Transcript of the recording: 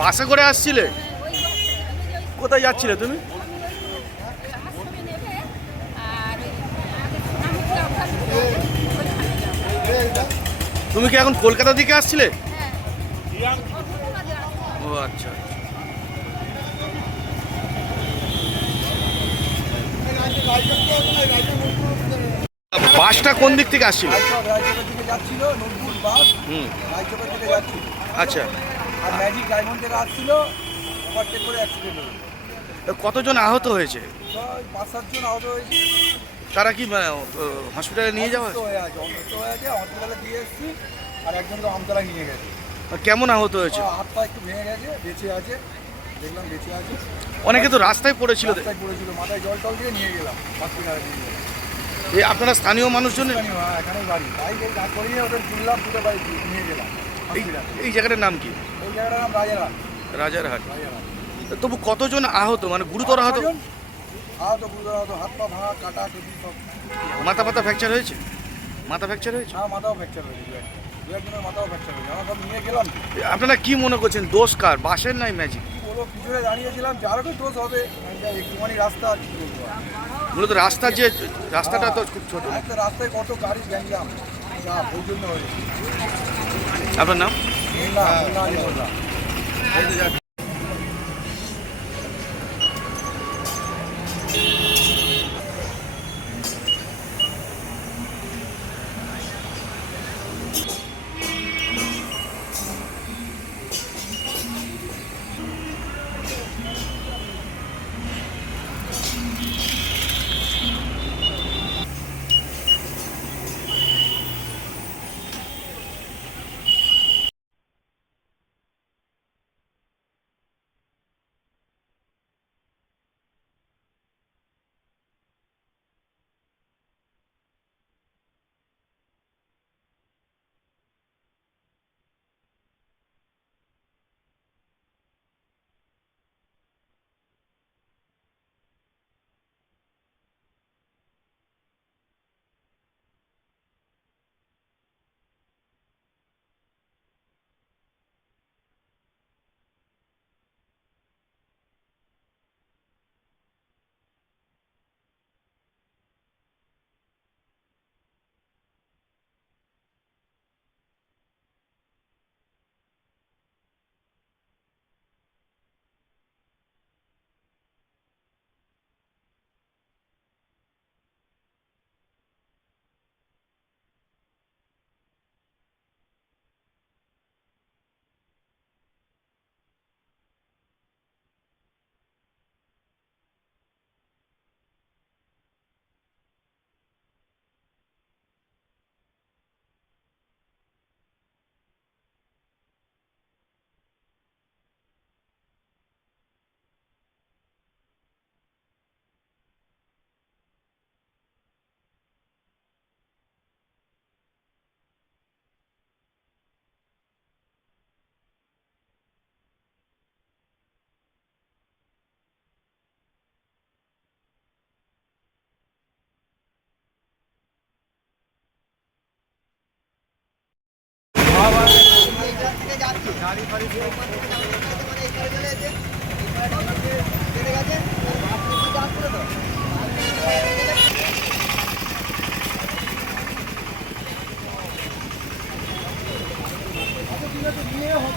বাসে করে আসছিলে? কোথায় যাচ্ছিলে তুমি? তুমি কি এখন কলকাতা দিকে আসছিলে? ও আচ্ছা। বাসটা কোন দিক থেকে আসছিল? আচ্ছা। কতজন আহত হয়েছে? 5-7 জন আহত হয়েছে। তারা কি হসপিটালে নিয়ে যাওয়া? হসপিটালে দিয়ে এসেছি, আর একজনকে আমতলায় নিয়ে গেছে। কেমন আহত হয়েছে? হাত পা একটু ভেঙে গেছে, বেঁচে আছে, দেখলাম বেঁচে আছে। অনেকে তো রাস্তায় পড়েছিল, মাথায় জল টল দিয়ে নিয়ে গেলাম হসপিটালে নিয়ে গেলাম। এই আপনারা স্থানীয় মানুষজন? এখানেই বাড়ি, তাই কাজ করিয়ে ওদের তুললাম, দুটো বাড়ি নিয়ে গেলাম। এই জায়গাটার নাম কি? এই জায়গাটার নাম রাজারহাট। রাজারহাট। তবু কতজন আহত, মানে গুরুতর আহত? গুরুতর আহত, হাত পা ভাঙা, কাটা কেটে সব। মাথা ফ্র্যাকচার হয়েছে? মাথা ফ্র্যাকচার হয়েছে? হ্যাঁ, মাথাও ফ্র্যাকচার হয়েছে, দু একজনের মাথাও ফ্র্যাকচার হয়েছে। আমরা সব নিয়ে গেলাম। আপনারা কি মনে করছেন, দোষ কার, বাসের নাই ম্যাজিক? কি বলবো, পিছনে দাঁড়িয়েছিলাম, যারও তো দোষ হবে, একটুখানি রাস্তা আর কি বলবো। মূলত রাস্তাটা তো খুব ছোট। একটা রাস্তায় কত গাড়ি গ্যাঞ্জাম, ওই জন্য হয়েছে। আপনার নাম? নিয়ে